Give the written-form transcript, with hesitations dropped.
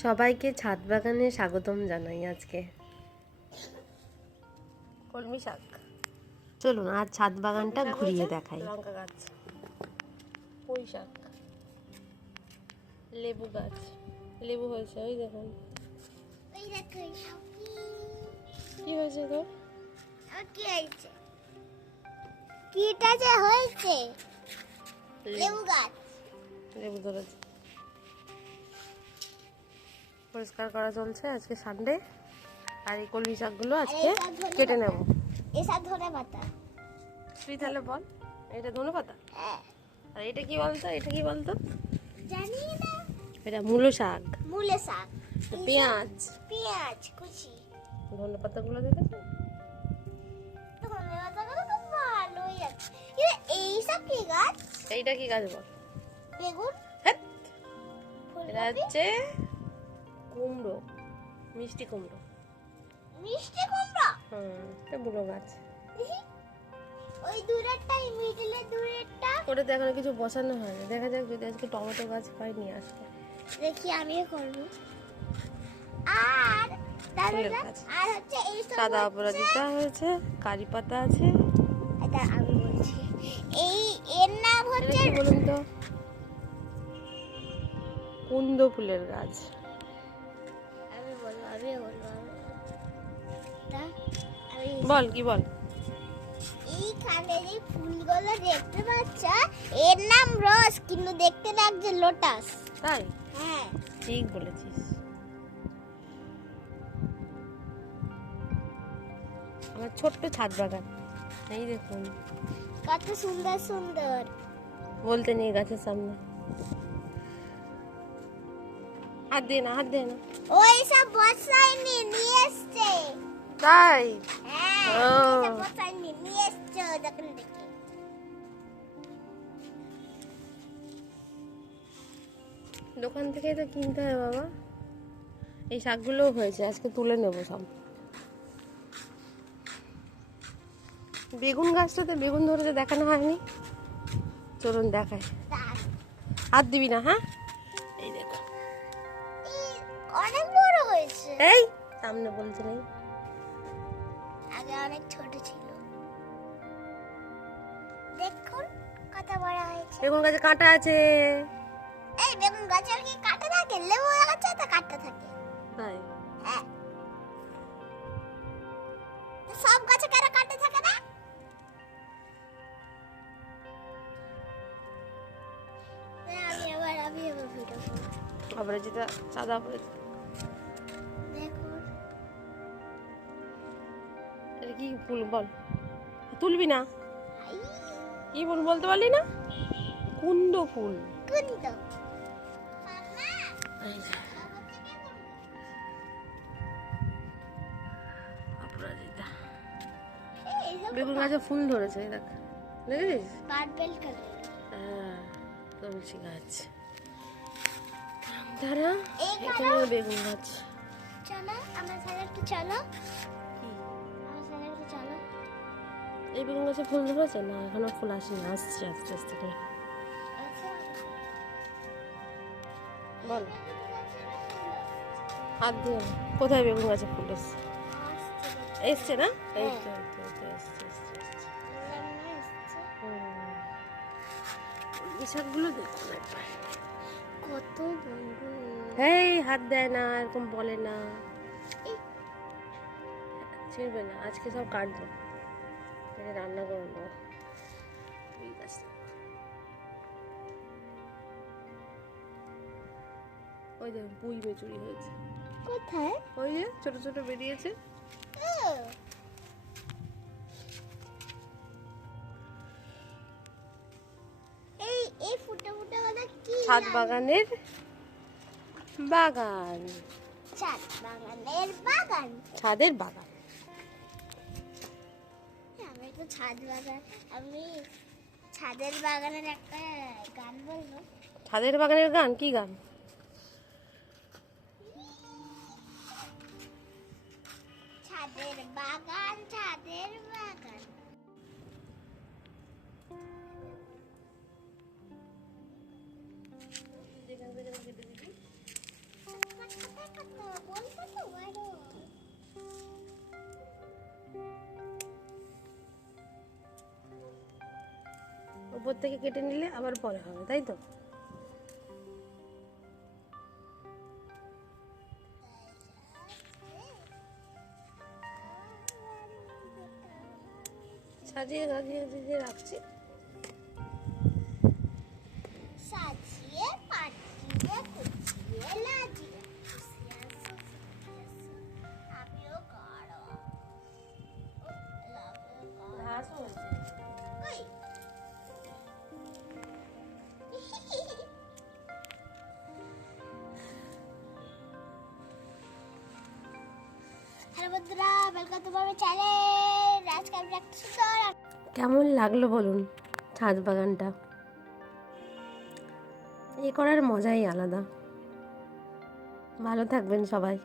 সবাইকে ছাদ বাগানে স্বাগতম জানাই। আজকে কলমি শাক, চলুন আজ ছাদ বাগানটা ঘুরিয়ে দেখাই। লঙ্কা গাছ, পুঁই শাক, লেবু গাছ, লেবু হয়েছে, ওই দেখুন। কি হয়েছে গো? কি হয়েছে? কিটা যে হয়েছে? লেবু গাছ, লেবু ধরেছে। পরিষ্কার করা চলছে, আজকে সানডে। আর এই কলমি শাকগুলো আজকে কেটে নেব। এসব ধনে পাতা। তুই তাহলে বল, এটা ধনে পাতা? আর এটা কি বলতো? এটা কি বলতো? জানি না। এটা মূলো শাক। মূলো শাক। পেঁয়াজ, পেঁয়াজ কুচি। ধনে পাতাগুলো দেখেছো? ধনে পাতাগুলো তো ভালোই আছে। এই সব কি গাছ? এইটা কি গাছ বল? বেগুন। হ্যাঁ, এটা হচ্ছে কুমড়ো, মিষ্টি কুমড়ো। মিষ্টি কুমড়া? এটা বুড়ো গাছ। ওই দূরেরটাই, মিডলে দূরেরটা। ওটাতে এখনো কিছু বসানো হয়নি, দেখা যাক যদি আজকে টমেটো গাছ পাই নিয়ে আসবো। দেখি আমিও করব। আর ফুলের গাছ, আর হচ্ছে এই সব সাদা অপরাজিতা হয়েছে, কারি পাতা আছে। এটা আমি বলছি, এর নাম হচ্ছে কি বলুন তো? কুন্দ ফুলের গাছ। আমি বলবো। বল কি বল? এইখানে যে ফুলগুলো দেখতে পাচ্ছ, এর নাম রোজ, কিন্তু দেখতে লাগছে লোটাস। তাই? হ্যাঁ, ঠিক বলেছিস। আমার ছোট্ট ছাদ বাগান, এই দেখুন কত সুন্দর সুন্দর। বলতে নেই গাছের সামনে। হাত দে না, হাত দে না। ওই সব বসাই নিয়ে এসছে। তাই? হ্যাঁ, ও। ওই সব বসাই নিয়ে এসছে দোকান থেকে। দোকান থেকে তো কিনতে হয় বাবা। এই শাকগুলোও হয়েছে, আজকে তুলে নেবো সব। বেগুন গাছটাতে বেগুন ধরেছে, দেখানো হয়নি। চলুন দেখাই। হাত দিবি না, হ্যাঁ? এই দেখো, অনেক বড় হয়েছে। এই সামনে বলছে নেই, আগে অনেক ছোট ছিল। দেখুন কত বড় হয়েছে। বেগুন গাছে কাঁটা আছে। এই বেগুন গাছের কি কাঁটা থাকে? লেবু গাছে তো কাঁটা থাকে। তাই? হ্যাঁ, তো সব গাছে কেন কাঁটা থাকে না? আমি এবার ভিডিও করব। অপরাজিতা, সাদা অপরাজিতা। দেখুন, এটা কি ফুল বল? তুলবি না? আই, কি ফুল বলতে পারলি না? কুন্দ ফুল। কুন্দ। এই যে, অপরাজিতা। বেগুন গাছে ফুল ধরেছে, এই দেখ, দেখেছিস? Purple colour. হ্যাঁ, তুলসী গাছ। তারা এইখানে এখানে বেগুন গাছ। চলো আমার সাথে একটু চলো। কি? আমার সাথে একটু চলো। এই বেগুন গাছে ফুল ধরেছে না? এখনো ফুল আসেনি, আসছে আস্তে আস্তে করে। বল, হাত দিয়ে না। কোথায় বেগুন গাছে ফুল এসছে? এসছে না? এই তো, এই তো, এই তো, এসছে, এসছে, এসছে। এই শাকগুলো দেখুন একবার। কত বড়। এই হাত দেয় না, এরকম বলে না। ছিড়বে না, আজকে সব কাটবো, এটা রান্না করে নেবো। ঠিক আছে, ওই দেখুন পুঁই মেচুরি হয়েছে। কোথায়? ওই যে ছোট ছোট বেরিয়েছে। এই ফুটা ফুটা ওটা কি? ছাদ বাগানের বাগান, ছাদ বাগানের বাগান। ছাদের বাগান। আমি তো ছাদ বাগান, আমি ছাদের বাগানের একটা গান বলবো। ছাদের বাগানের গান? কি গান? ছাদের বাগান, ছাদের বাগান। বলতে তো পারো। উপর থেকে কেটে নিলে আবার পরে হবে, তাই তো? সাজিয়ে সাজিয়ে সাজিয়ে রাখছি। সাজিয়ে পাঠিয়ে কুচিয়ে লাগিয়ে আমিও গাড়ো ঘাস হয়েছে। কই হ্যালো বন্ধুরা, ওয়েলকাম টু মাই চ্যানেল। আজকে আমি একটা সুন্দর কেমন লাগলো বলুন ছাদ বাগানটা? এ করার মজাই আলাদা। ভালো থাকবেন সবাই।